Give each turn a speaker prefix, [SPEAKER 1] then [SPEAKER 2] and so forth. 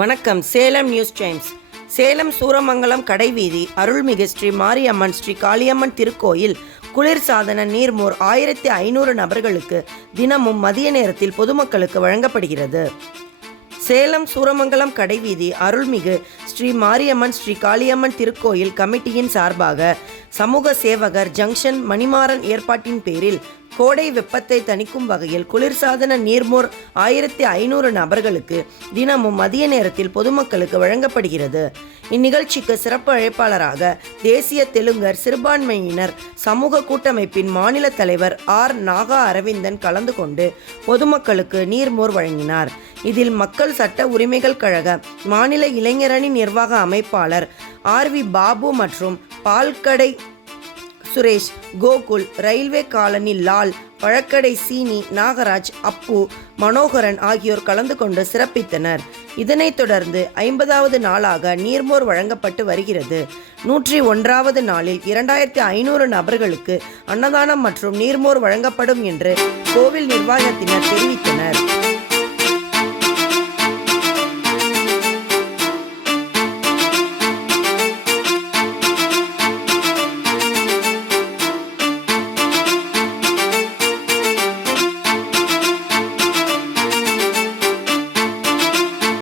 [SPEAKER 1] வணக்கம் Salem news times. Salem Suramangalam கடைவீதி அருள்மிகு ஸ்ரீ மாரியம்மன் ஸ்ரீ காளியம்மன் திருக்கோயில் குளிர்சாதன நீர்மோர் ஆயிரத்தி ஐநூறு நபர்களுக்கு தினமும் மதிய நேரத்தில் பொதுமக்களுக்கு வழங்கப்படுகிறது. சேலம் சூரமங்கலம் கடைவீதி அருள்மிகு ஸ்ரீ மாரியம்மன் ஸ்ரீ காளியம்மன் திருக்கோயில் கமிட்டியின் சார்பாக சமூக சேவகர் ஜங்ஷன் மணிமாறன் ஏற்பாட்டின் பேரில் கோடை வெப்பத்தை தணிக்கும் வகையில் குளிர்சாதன நீர்மோர் ஆயிரத்தி ஐநூறு நபர்களுக்கு தினமும் மதிய நேரத்தில் பொதுமக்களுக்கு வழங்கப்படுகிறது. இந்நிகழ்ச்சிக்கு சிறப்பு அழைப்பாளராக தேசிய தெலுங்கர் சிறுபான்மையினர் சமூக கூட்டமைப்பின் மாநில தலைவர் ஆர் நாகா அரவிந்தன் கலந்து கொண்டு பொதுமக்களுக்கு நீர்மோர் வழங்கினார். இதில் மக்கள் சட்ட உரிமைகள் கழக மாநில இளைஞரணி நிர்வாக அமைப்பாளர் ஆர் வி பாபு மற்றும் பால்கடை சுரேஷ் கோகுல் ரயில்வே காலனி லால் பழக்கடை சீனி நாகராஜ் அப்பு மனோகரன் ஆகியோர் கலந்து கொண்டு சிறப்பித்தனர். இதனைத் தொடர்ந்து ஐம்பதாவது நாளாக நீர்மோர் வழங்கப்பட்டு வருகிறது. நூற்றி ஒன்றாவது நாளில் இரண்டாயிரத்தி ஐநூறு நபர்களுக்கு அன்னதானம் மற்றும் நீர்மோர் வழங்கப்படும் என்று கோவில் நிர்வாகத்தினர் தெரிவித்தனர்.